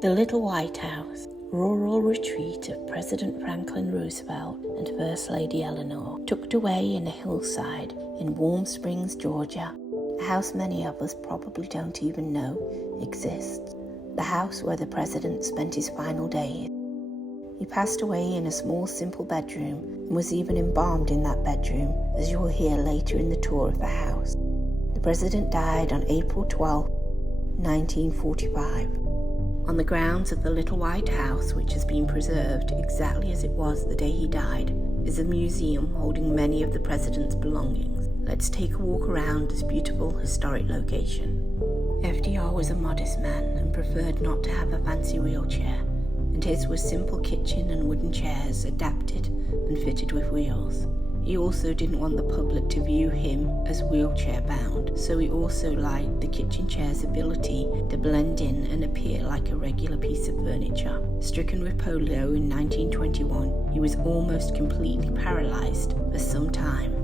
The Little White House, rural retreat of President Franklin Roosevelt and First Lady Eleanor, tucked away in a hillside in Warm Springs, Georgia, a house many of us probably don't even know exists. The house where the president spent his final days. He passed away in a small, simple bedroom and was even embalmed in that bedroom, as you will hear later in the tour of the house. The president died on April 12, 1945. On the grounds of the Little White House, which has been preserved exactly as it was the day he died, is a museum holding many of the president's belongings. Let's take a walk around this beautiful historic location. FDR was a modest man and preferred not to have a fancy wheelchair, and his was simple kitchen and wooden chairs adapted and fitted with wheels. He also didn't want the public to view him as wheelchair bound, so he also liked the kitchen chair's ability to blend in and appear like a regular piece of furniture. Stricken with polio in 1921, he was almost completely paralyzed for some time.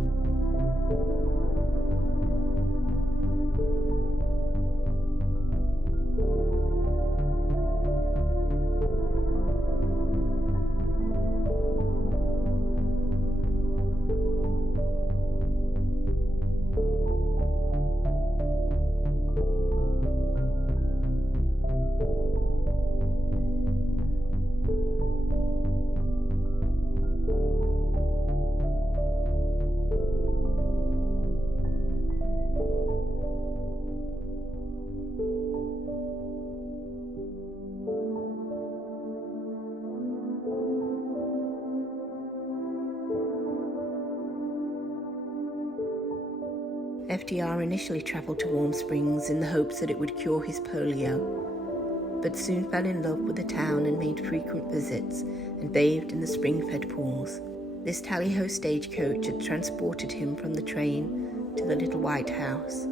FDR initially travelled to Warm Springs in the hopes that it would cure his polio, but soon fell in love with the town and made frequent visits and bathed in the spring-fed pools. This tally-ho stagecoach had transported him from the train to the Little White House.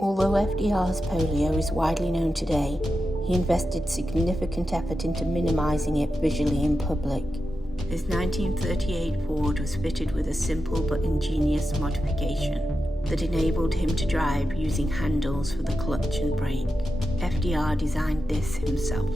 Although FDR's polio is widely known today, he invested significant effort into minimizing it visually in public. His 1938 Ford was fitted with a simple but ingenious modification that enabled him to drive using handles for the clutch and brake. FDR designed this himself.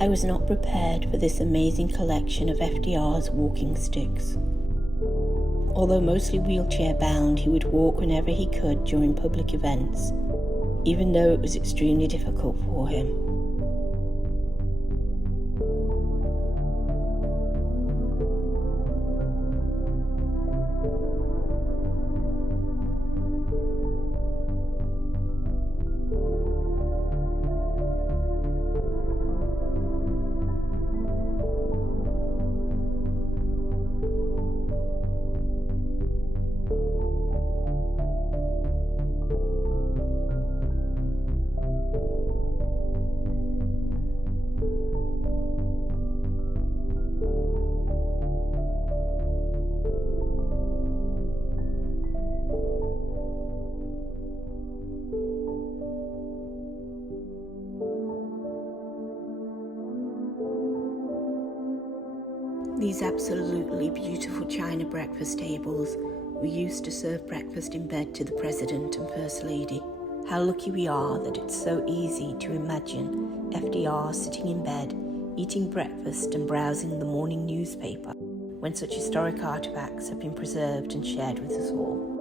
I was not prepared for this amazing collection of FDR's walking sticks. Although mostly wheelchair bound, he would walk whenever he could during public events, even though it was extremely difficult for him. These absolutely beautiful china breakfast tables were used to serve breakfast in bed to the President and First Lady. How lucky we are that it's so easy to imagine FDR sitting in bed, eating breakfast and browsing the morning newspaper, when such historic artifacts have been preserved and shared with us all.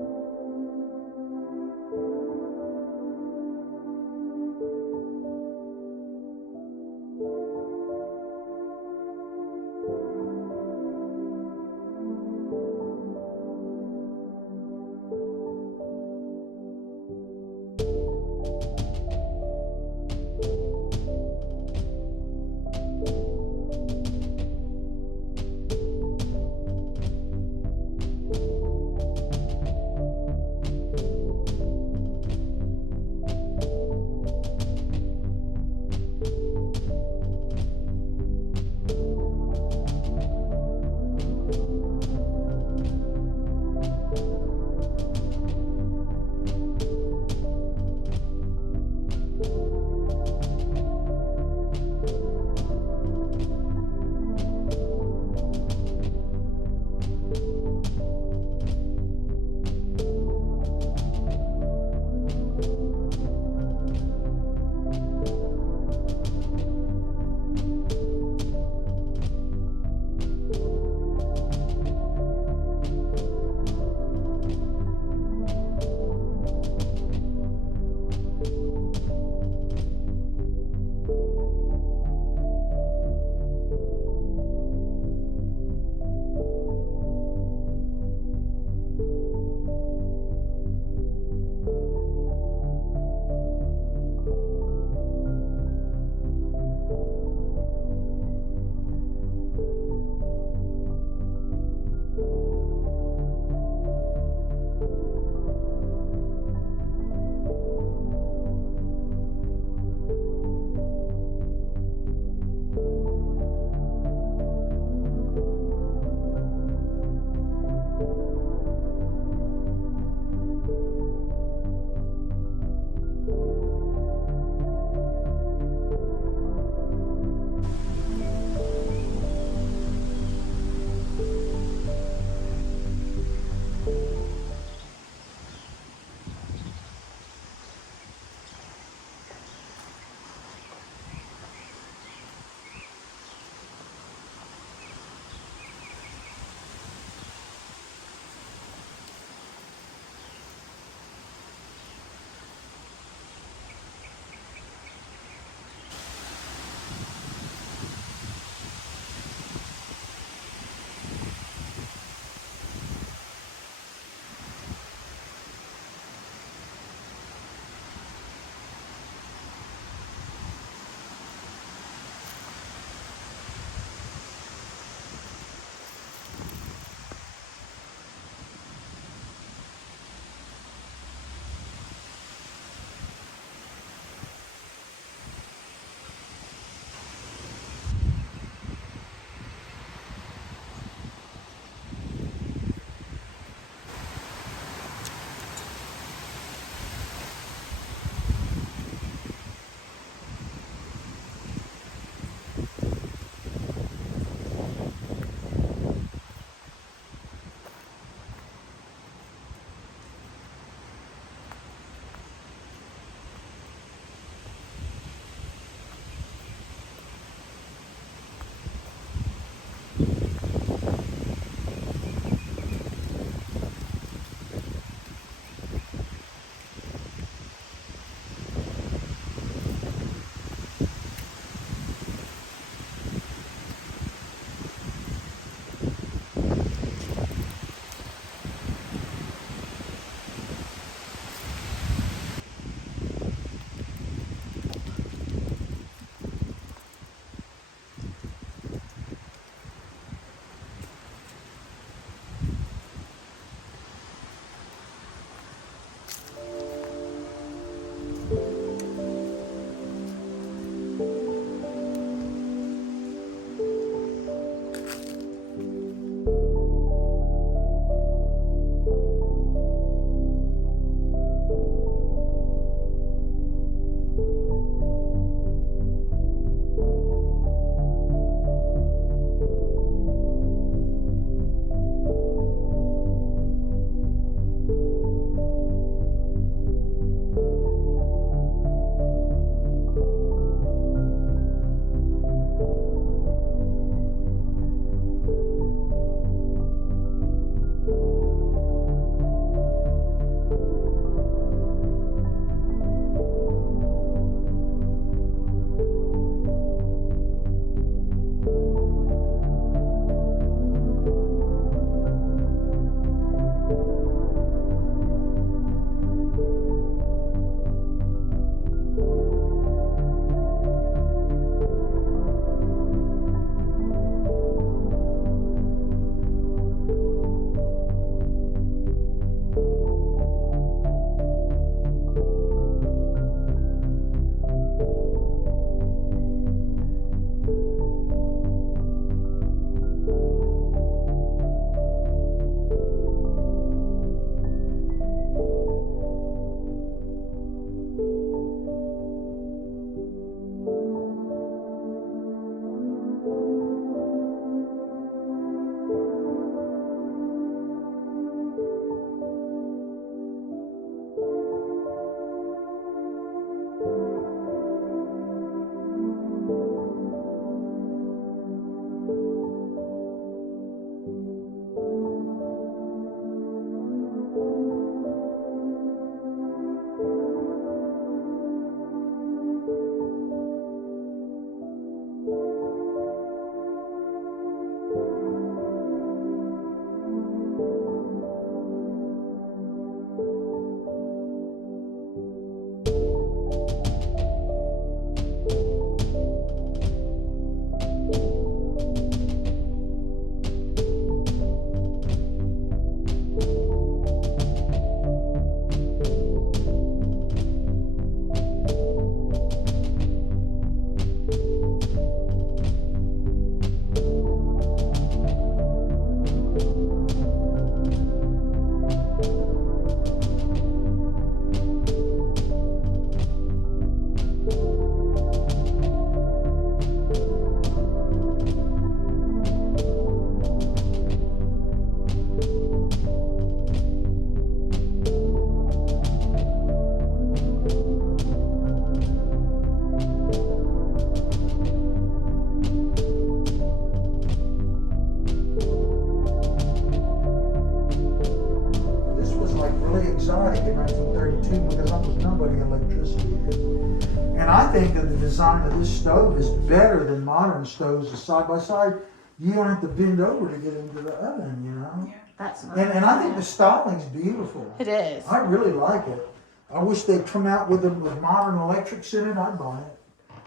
design of this stove is better than modern stoves. The side by side, you don't have to bend over to get into the oven, you know. Yeah, that's nice. And I think the styling's beautiful. It is. I really like it. I wish they'd come out with modern electrics in it. I'd buy it.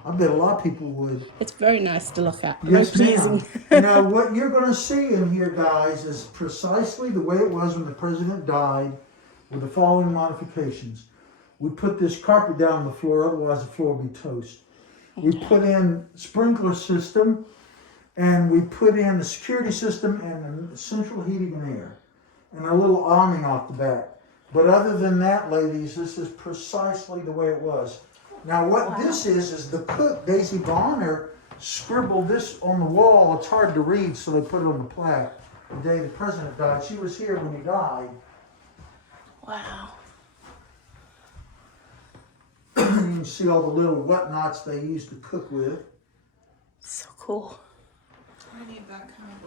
I bet a lot of people would. It's very nice to look at. Yes, Very ma'am. pleasing. Now, what you're going to see in here, guys, is precisely the way it was when the president died, with the following modifications. We put this carpet down on the floor, otherwise the floor would be toast. We put in sprinkler system, and we put in the security system and the central heating and air, and a little awning off the back. But other than that, ladies, this is precisely the way it was. Now, what this is the cook, Daisy Bonner, scribbled this on the wall. It's hard to read, so they put it on the plaque. The day the president died, she was here when he died. Wow. You can see all the little whatnots they used to cook with. So cool. I need that kind of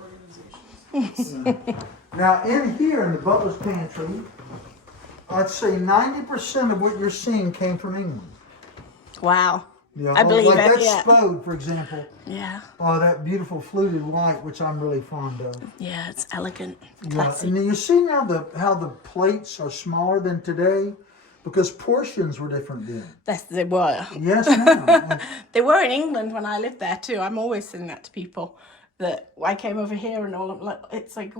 organization. Now, in here, in the butler's pantry, I'd say 90% of what you're seeing came from England. Wow. Yeah, I believe like it, that yeah. Spode, for example. Yeah. Oh, that beautiful fluted white, which I'm really fond of. Yeah, it's elegant. Yeah. Classy. And you see now how the plates are smaller than today? Because portions were different then. Yes, they were. Yes, ma'am. They were in England when I lived there too. I'm always saying that to people. That I came over here and all of like, it's like,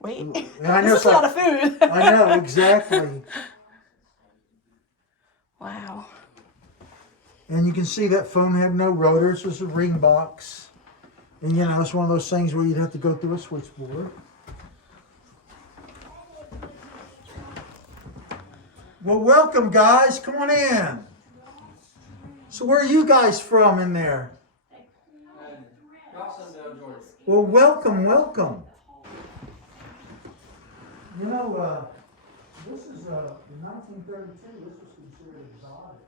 wait, I know, this is a lot of food. I know, exactly. Wow. And you can see that phone had no rotors. It was a ring box. And you know, it's one of those things where you'd have to go through a switchboard. Well, welcome, guys. Come on in. So where are you guys from in there? Well, welcome, welcome. You know, this is in 1932. This was considered exotic.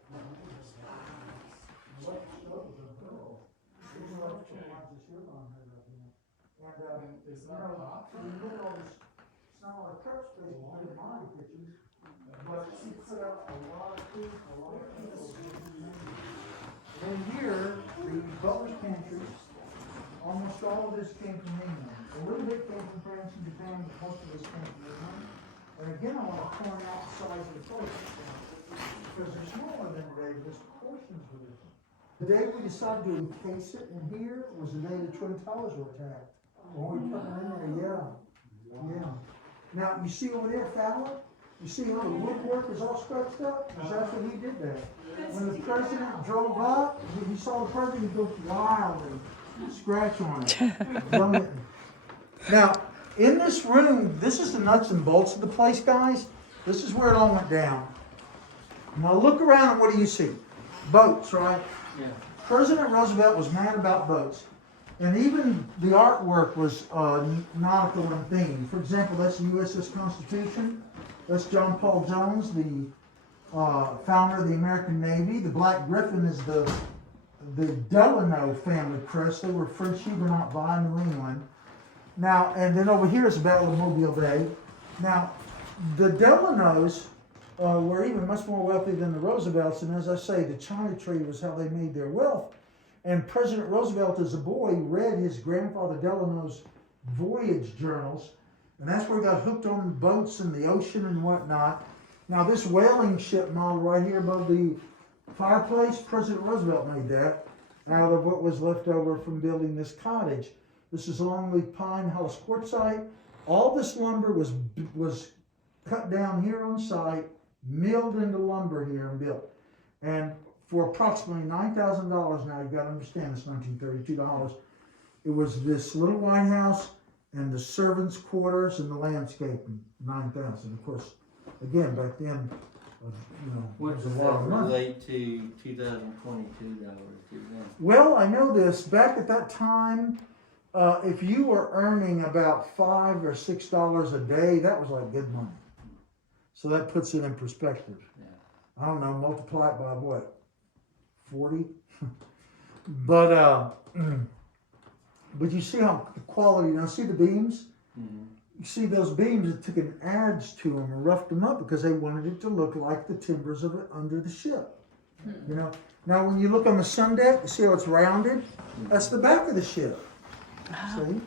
What stove was a pearl? These are like two lines of sugar on there, I think. And you know, so you look at all this. It's not a lot of prep space in my kitchen, but she put out a lot of food, a lot of people. And here, the butler's pantry. Almost all of this came from England. A little bit came from France and Japan, but most of this came from England. And again, I want to point out the size of the plates. Because they're smaller than today, but the portions were different. The day we decided to encase it in here was the day the Twin Towers were attacked. When we put them in there, yeah. Now, you see over there, Fowler? You see how the woodwork is all scratched up? Because that's what he did there. When the president drove up, he saw the president, he goes wildly. Scratch on it. Now, in this room, this is the nuts and bolts of the place, guys. This is where it all went down. Now look around and what do you see? Boats, right? Yeah. President Roosevelt was mad about boats. And even the artwork was nautical in theme. For example, that's the USS Constitution. That's John Paul Jones, the founder of the American Navy. The Black Griffin is the Delano family crest. They were French Huguenot by New England. Now, and then over here is the Battle of Mobile Bay. Now, the Delanos were even much more wealthy than the Roosevelts, and as I say, the China trade was how they made their wealth. And President Roosevelt, as a boy, read his grandfather Delano's voyage journals, and that's where he got hooked on boats in the ocean and whatnot. Now, this whaling ship model right here above the fireplace, President Roosevelt made that out of what was left over from building this cottage. This is along the Pine House quartzite. All this lumber was cut down here on site, milled into lumber here and built. And for approximately $9,000, now you've got to understand this $1932, it was this little White House and the servants' quarters and the landscaping, $9,000. Of course, again, back then, you know, What it does was a lot that of money. relate to 2022 dollars? Well, I know this. Back at that time, if you were earning about $5 or $6 a day, that was like good money. So that puts it in perspective. Yeah. I don't know, multiply it by what? 40? But you see how the quality, now see the beams? Mm-hmm. You see those beams, it took an adze to them and roughed them up because they wanted it to look like the timbers of it under the ship. You know, Now, when you look on the sun deck, you see how it's rounded? That's the back of the ship. See?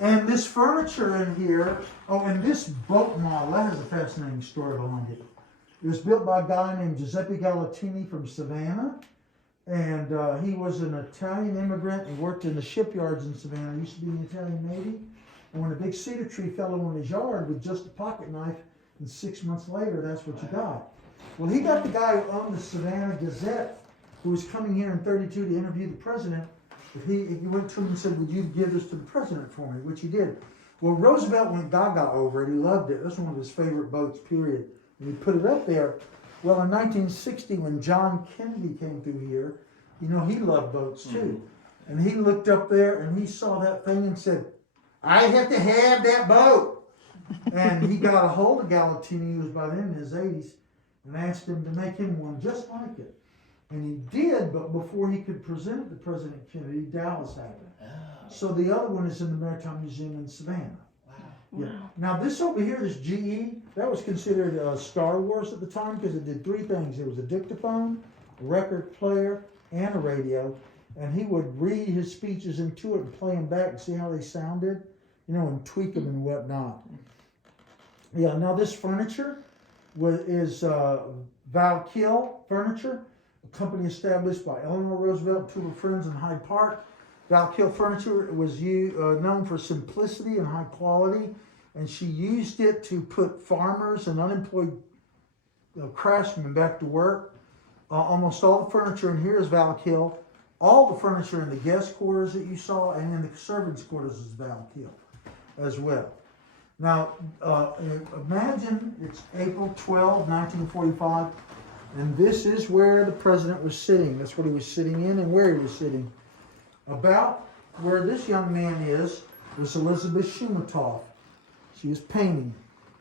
And this furniture in here, oh, and this boat model, that has a fascinating story behind it. It was built by a guy named Giuseppe Galatini from Savannah. And he was an Italian immigrant. He worked in the shipyards in Savannah. He used to be in the Italian Navy. And when a big cedar tree fell on his yard with just a pocket knife, and 6 months later, that's what you got. Well, he got the guy who owned the Savannah Gazette, who was coming here in 32 to interview the president. He went to him and said, would you give this to the president for me? Which he did. Well, Roosevelt went gaga over it. He loved it. That's one of his favorite boats, period. And he put it up there. Well, in 1960, when John Kennedy came through here, you know, he loved boats too. And he looked up there and he saw that thing and said, I have to have that boat. And he got a hold of Galatini, who was by then in his 80s, and asked him to make him one just like it. And he did, but before he could present it to President Kennedy, Dallas happened. Oh. So the other one is in the Maritime Museum in Savannah. Wow. Yeah. Now this over here, this GE, that was considered Star Wars at the time because it did three things. It was a dictaphone, a record player, and a radio. And he would read his speeches into it and play them back and see how they sounded, you know, and tweak them and whatnot. Yeah, now this furniture is Valkill Furniture, a company established by Delano Roosevelt and two of her friends in Hyde Park. Valkill Furniture was known for simplicity and high quality, and she used it to put farmers and unemployed craftsmen back to work. Almost all the furniture in here is Valkill. All the furniture in the guest quarters that you saw and in the servants' quarters is Valkill as well. Now, imagine it's April 12, 1945, and this is where the president was sitting. That's what he was sitting in and where he was sitting. About where this young man is was Elizabeth Shumatoff. She was painting.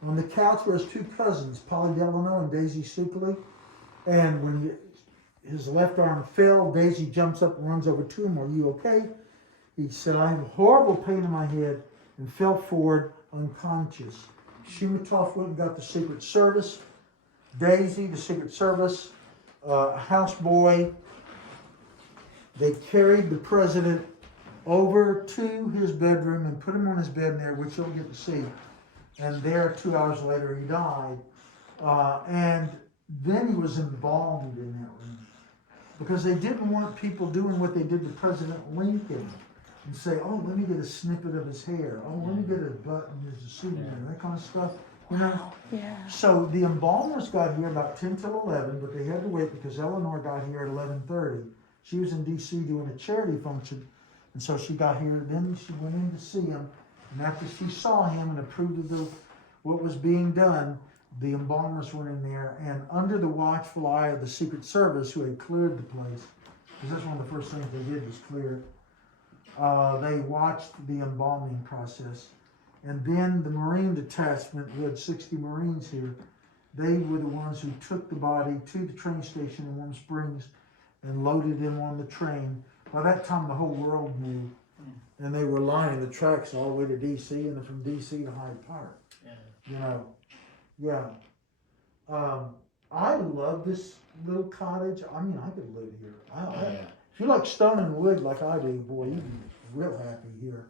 On the couch were his two cousins, Polly Delano and Daisy Suckley. And when his left arm fell, Daisy jumps up and runs over to him. Are you okay? He said, I have a horrible pain in my head, and fell forward unconscious. Shumatoff went and got the Secret Service. Daisy, the Secret Service, houseboy. They carried the president over to his bedroom and put him on his bed in there, which you'll get to see. And there, 2 hours later, he died. And then he was embalmed in that room. Because they didn't want people doing what they did to President Lincoln and say, oh, let me get a snippet of his hair. Oh, let me get a button, there's a souvenir, that kind of stuff. You know? Yeah. So the embalmers got here about 10 till 11, but they had to wait because Eleanor got here at 11:30. She was in D.C. doing a charity function, and so she got here. Then she went in to see him, and after she saw him and approved of what was being done, the embalmers went in there, and under the watchful eye of the Secret Service, who had cleared the place, because that's one of the first things they did was clear it, they watched the embalming process. And then the Marine detachment, who had 60 Marines here, they were the ones who took the body to the train station in Warm Springs and loaded him on the train. By that time, the whole world knew. And they were lining the tracks all the way to D.C. and then from D.C. to Hyde Park. Yeah. You know, yeah. I love this little cottage. I mean, I could live here. If you like stone and wood like I do, boy, you'd be real happy here.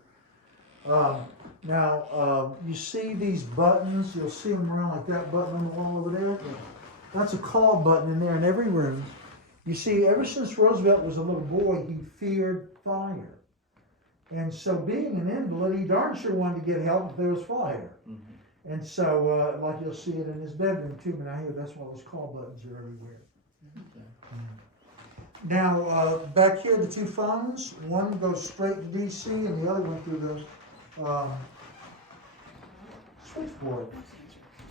Now, you see these buttons. You'll see them around like that button on the wall over there. That's a call button in there in every room. You see, ever since Roosevelt was a little boy, he feared fire. And so being an invalid, he darn sure wanted to get help if there was fire. Mm-hmm. And so, like you'll see it in his bedroom too, but I hear that's why those call buttons are everywhere. Okay. Now, back here, the two phones, one goes straight to D.C. and the other went through the switchboard.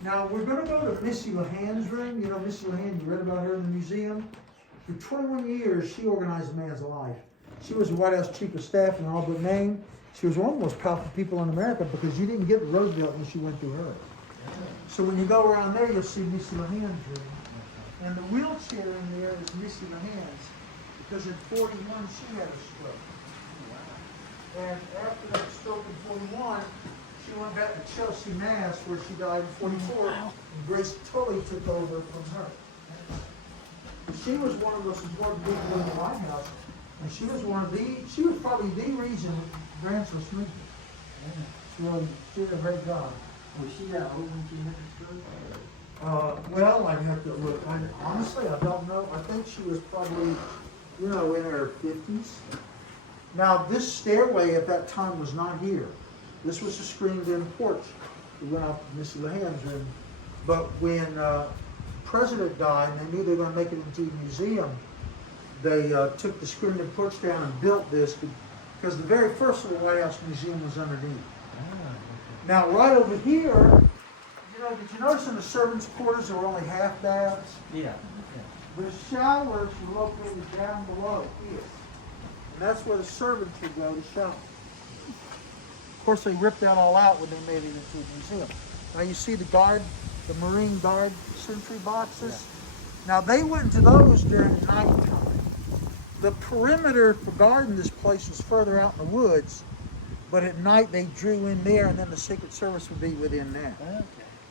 Now, we're going to go to Missy LeHan's room. You know Missy LeHan, you read about her in the museum. For 21 years, she organized a man's life. She was the White House Chief of Staff in all but name. She was one of the most powerful people in America because you didn't get Roosevelt unless you went through her. So when you go around there, you'll see Missy LeHan's room. And the wheelchair in there is Missy LeHan's because in 41, she had a stroke. And after that stroke in 41, she went back to Chelsea, Mass, where she died in 44, and Grace Tully took over from her. She was one of the most important people in the White House, and she was probably the reason grants was moved. She did a great job. Was she that old when she hit the stroke? Well, I'd have to look. Honestly, I don't know. I think she was probably, in her 50s. Now, this stairway at that time was not here. This was a screened-in porch. We went off to Missy Lehand's room. But when President died, and they knew they were going to make it into a museum, they took the screened-in porch down and built this because the very first little White House museum was underneath. Now, right over here, did you notice in the servants' quarters there were only half baths? Yeah. The showers were located down below here. And that's where the servants would go to shower. Of course, they ripped that all out when they made it into a museum. Now you see the Marine Guard sentry boxes? Yeah. Now they went to those during nighttime. The perimeter for guarding this place was further out in the woods, but at night they drew in there and then the Secret Service would be within that. Okay.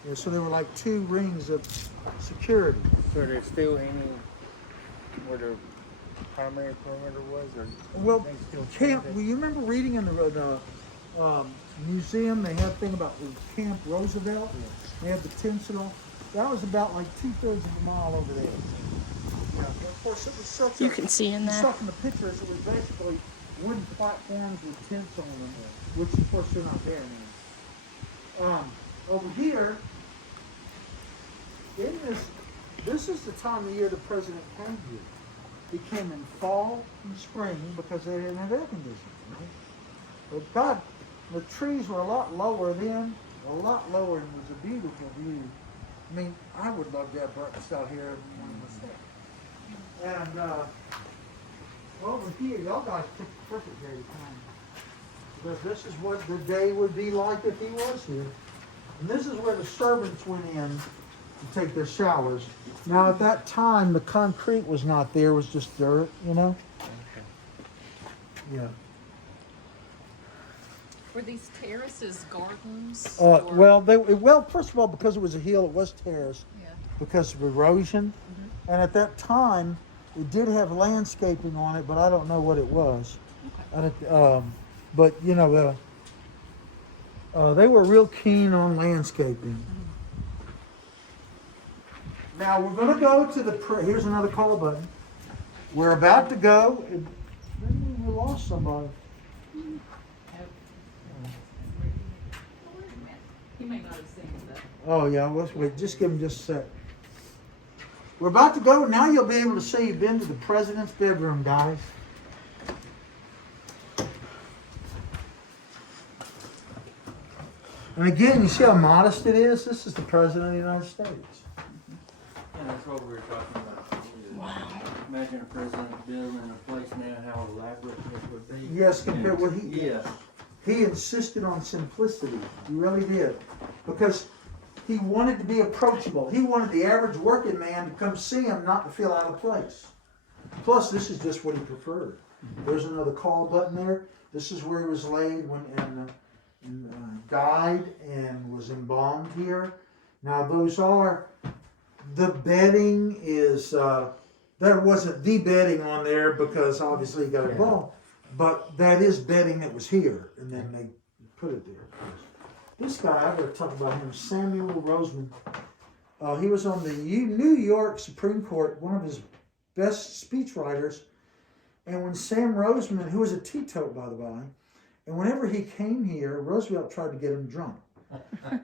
Yeah, so there were like 2 rings of security. So there's still any where the primary perimeter was, or Well, they still you remember reading in the museum, they had a thing about Camp Roosevelt? Yeah. They had the tents and all. That was about like 2/3 of a mile over there. Yeah, but of course, it was such You can see in you there. saw from the pictures, it was basically wooden platforms with tents on them, which of course they're not there now. Over here, this is the time of year the president came here. He came in fall and spring because they didn't have air conditioning. Right? But God, the trees were a lot lower then, and it was a beautiful view. I mean, I would love to have breakfast out here every morning myself. And over here, y'all guys picked the perfect day to come. Because this is what the day would be like if he was here. And this is where the servants went in to take their showers. Now at that time, the concrete was not there, it was just dirt, Okay. Yeah. Were these terraces gardens? Well, first of all, because it was a hill, it was terraced Yeah. because of erosion. And at that time, it did have landscaping on it, but I don't know what it was. But they were real keen on landscaping. Now we're going to go to here's another call button. We're about to go. We lost somebody. He may not have seen that. Oh yeah, let's wait. Just give him just a sec. We're about to go. Now you'll be able to see you've been to the president's bedroom, guys. And again, you see how modest it is? This is the president of the United States. And that's what we were talking about. Wow. Imagine a president building a place now, how elaborate it would be. Yes, compared with He he insisted on simplicity. He really did. Because he wanted to be approachable. He wanted the average working man to come see him, not to feel out of place. Plus, this is just what he preferred. There's another call button there. This is where he was laid when died and was embalmed here. Now, those are the bedding is. There wasn't the bedding on there because obviously he got embalmed, but that is bedding that was here, and then they put it there. This guy, I gotta talk about him, Samuel Roseman. He was on the New York Supreme Court, one of his best speechwriters. And when Sam Roseman, who was a teetotal, by the way, and whenever he came here, Roosevelt tried to get him drunk.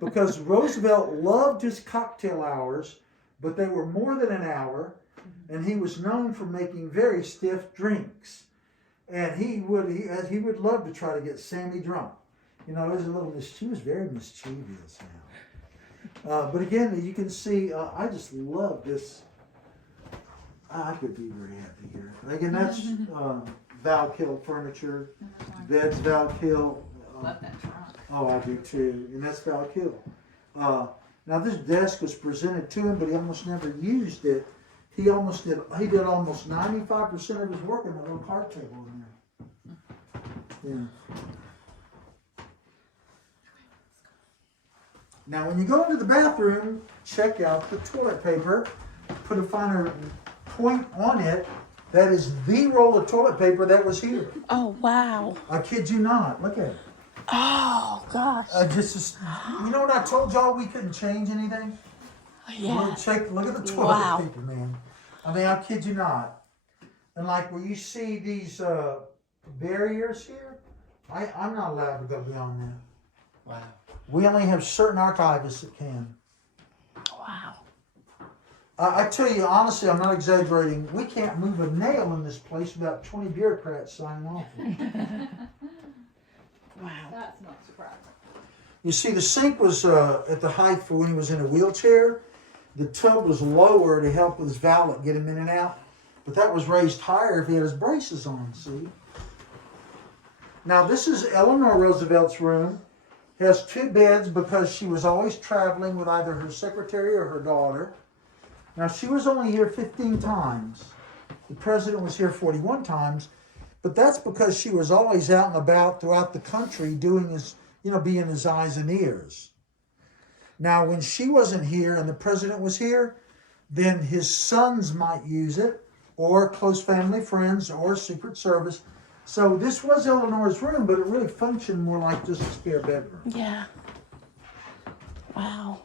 Because Roosevelt loved his cocktail hours, but they were more than an hour, and he was known for making very stiff drinks. And he would love to try to get Sammy drunk. You know, she was very mischievous now. But again, you can see, I just love this. I could be very happy here. Again, that's Val Kill furniture. Bed's Val Kill. Love that trunk. Oh, I do too. And that's Val Kill. Now this desk was presented to him, but he almost never used it. He did almost 95% of his work in the little card table in there. Yeah. Now when you go into the bathroom, check out the toilet paper. Find a point on it that is the roll of toilet paper that was here. Oh, wow. I kid you not. Look at it. Oh, gosh. You know what I told y'all we couldn't change anything? Yeah. Look at the toilet paper, man. I mean, I kid you not. And like where you see these barriers here, I'm not allowed to go beyond that. Wow. We only have certain archivists that can. Wow. I tell you, honestly, I'm not exaggerating. We can't move a nail in this place without 20 bureaucrats signing off. Wow. That's not surprising. You see, the sink was at the height for when he was in a wheelchair. The tub was lower to help with his valet get him in and out. But that was raised higher if he had his braces on, see? Now, this is Eleanor Roosevelt's room. It has 2 beds because she was always traveling with either her secretary or her daughter. Now, she was only here 15 times. The president was here 41 times. But that's because she was always out and about throughout the country doing his, being his eyes and ears. Now, when she wasn't here and the president was here, then his sons might use it, or close family friends, or Secret Service. So this was Eleanor's room, but it really functioned more like just a spare bedroom. Yeah. Wow.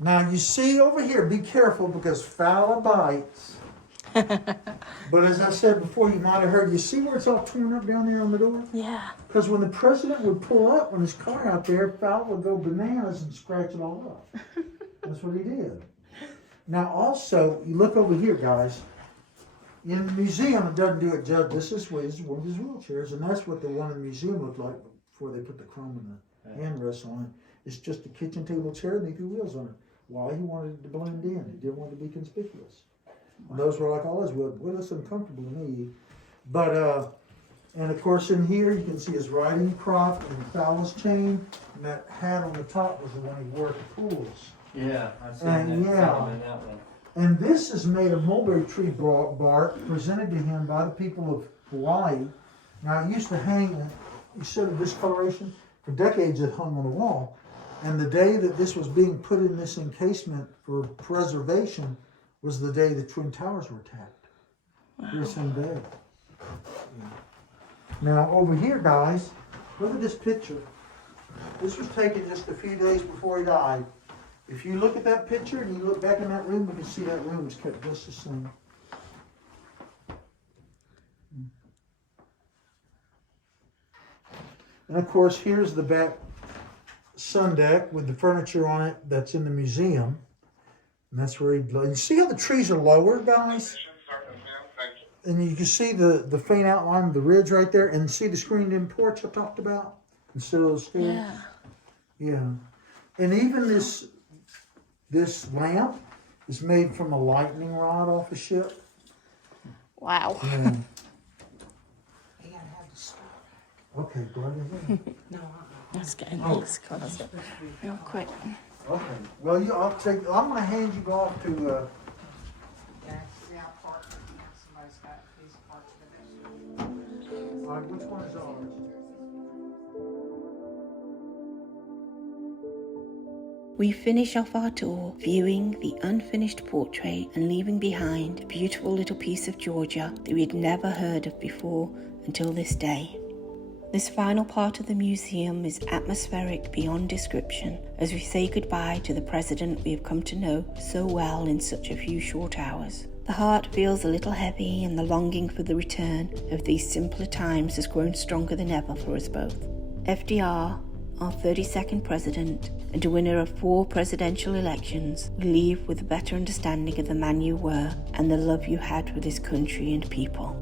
Now you see over here, be careful because foul bites. But as I said before, you might have heard, you see where it's all torn up down there on the door? Yeah. Because when the president would pull up when his car out there, foul would go bananas and scratch it all up. That's what he did. Now also, you look over here, guys. In the museum, it doesn't do it justice. This is one of his wheelchairs, and that's what the one in the museum looked like before they put the chrome and the handrests on it. It's just a kitchen table chair and they threw wheels on it. Why? He wanted it to blend in. He didn't want it to be conspicuous. And those were like always, well, that's uncomfortable to me. But, and of course in here you can see his riding crop and the phallus chain. And that hat on the top was the one he wore at the pools. Yeah, I've seen And that. yeah. In that one. And this is made of mulberry tree bark presented to him by the people of Hawaii. Now it used to hang, you said of discoloration, for decades it hung on the wall. And the day that this was being put in this encasement for preservation was the day the Twin Towers were attacked. Here, same day. Yeah. Now over here, guys, look at this picture. This was taken just a few days before he died. If you look at that picture and you look back in that room, you can see that room is kept just the same. And of course, here's the back sun deck with the furniture on it that's in the museum. And that's where he'd lay. You see how the trees are lower, guys? And you can see the faint outline of the ridge right there, and see the screened-in porch I talked about instead of those stairs. Yeah. Yeah. And even this lamp is made from a lightning rod off a ship. Wow. Yeah. You gotta have the stop. Okay, go ahead. No, Let's get in this closet real quick. Okay. Well, I'm gonna hand you off to. yeah, see how part, somebody's got these parts of it. All right, which one is ours? We finish off our tour viewing the unfinished portrait and leaving behind a beautiful little piece of Georgia that we had never heard of before until this day. This final part of the museum is atmospheric beyond description as we say goodbye to the president we have come to know so well in such a few short hours. The heart feels a little heavy and the longing for the return of these simpler times has grown stronger than ever for us both. FDR, our 32nd president and a winner of 4 presidential elections, we leave with a better understanding of the man you were and the love you had for this country and people.